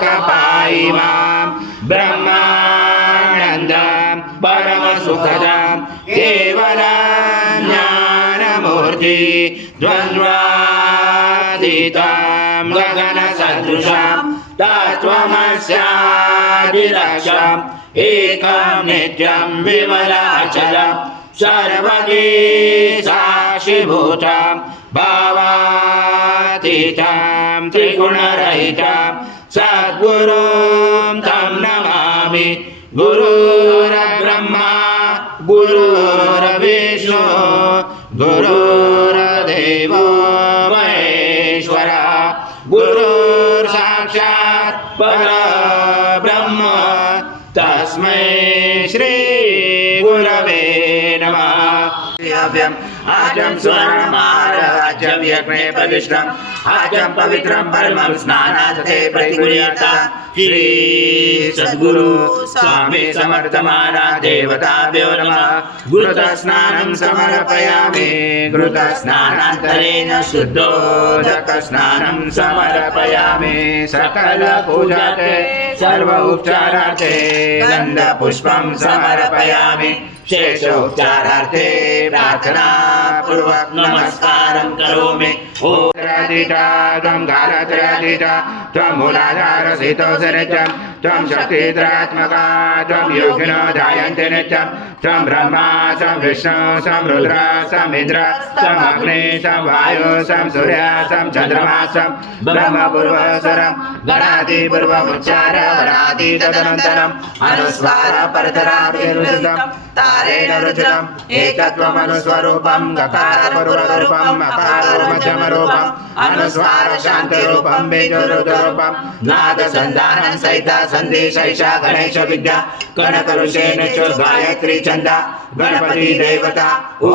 कपायि मां ब्रह्मानन्दं परमसुखदं केवलं ज्ञानमूर्ति द्वन्द्वातीतं गगनसदृशं तत्त्वमस्यादिलक्ष्यम् एकं नित्यं विमलाचलं सर्वगी साक्षिभूतं भावातीतं त्रिगुणरहितं सद्गुरुं तं नमामि गुरुर्ब्रह्मा गुरुर्विष्णु गुरुर्देवो महेश्वरः गुरुर्साक्षात् परब्रह्म तस्मै श्री गुरवे नमः। आजं स्वर्णमाराज्यं यज्ञे प्रतिष्ठम् आजं पवित्रं परमं स्नानार्थे प्रतिगृह्यता श्री सद्गुरु स्वामी समर्थ महाराज देवताभ्यो नमः। घृतस्नानं समर्पयामि घृतस्नानान्तरेण शुद्धोदकस्नानं समर्पयामि सकलपूजार्थे सर्व उपचारार्थे गन्धपुष्पं समर्पयामि शेषोपचारार्थे प्रार्थना पूर्वक नमस्कारं करोमि। ओम त्वं कालत्रयातीता त्वं मूलाधारस्थितो सनित्यं त्वं शक्तित्रयात्मका त्वं योगिनो ध्यायन्ति नित्यं त्वं ब्रह्मा त्वं विष्णु त्वं रुद्र त्वं इन्द्र त्वं अग्नि त्वं वायु त्वं सूर्य त्वं चन्द्रमा त्वं ब्रह्मपूर्वस्वरं गणादिपूर्वमुच्चार वरादि तदनन्तरम् अनुस्वार परतरादिरुचितं तारेण रुचितम् एकत्वमनुस्वरूपं गकारपूर्वरूपम् अकारमध्यमरूपम् अनुस्वार शान्तरूपं बीजरूपं नादसन्धानं सहिता सन्धिशैषा गणेश विद्या कनकऋषेण च गायत्री छन्दा गणपति देवता ॐ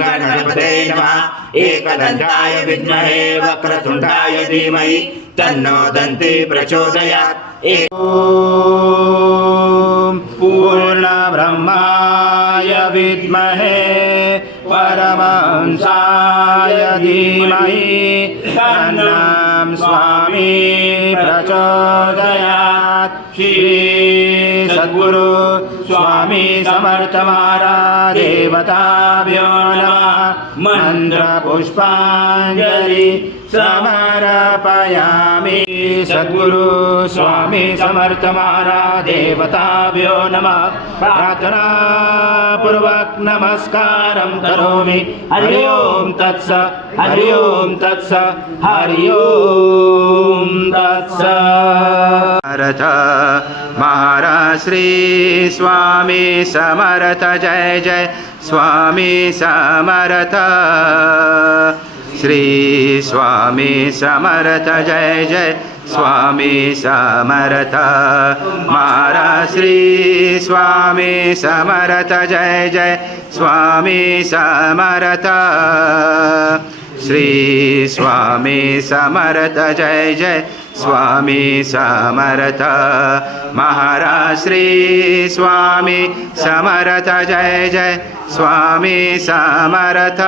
गणपते नमः। एकदन्ताय विद्महे वक्रतुण्डाय धीमहि तन्नो दन्ति प्रचोदयात्। ॐ पूर्णब्रह्माय विद्महे परमहंसाय धीमहि तन्नं स्वामी प्रचोदयात्। श्री सद्गुरु स्वामी समर्थ महाराज देवताभ्यो नमः। मन्त्रपुष्पाञ्जलि समर्पयामि सद्गुरु स्वामी समर्थ महाराज देवताभ्यो नमः। प्रार्थना पूर्वक नमस्कारं करोमि। हरि ओम तत्सत् हरि ओम तत्सत् हरि ओम तत्सत्। महाराज श्री स्वामी समर्थ जय जय स्वामी समर्थ श्री स्वामी समर्थ जय जय स्वामी समर्थ। महाराज श्री स्वामी समर्थ जय जय स्वामी समर्थ श्री स्वामी समर्थ जय जय स्वामी समर्थ। महाराज श्री स्वामी समर्थ जय जय स्वामी समर्थ।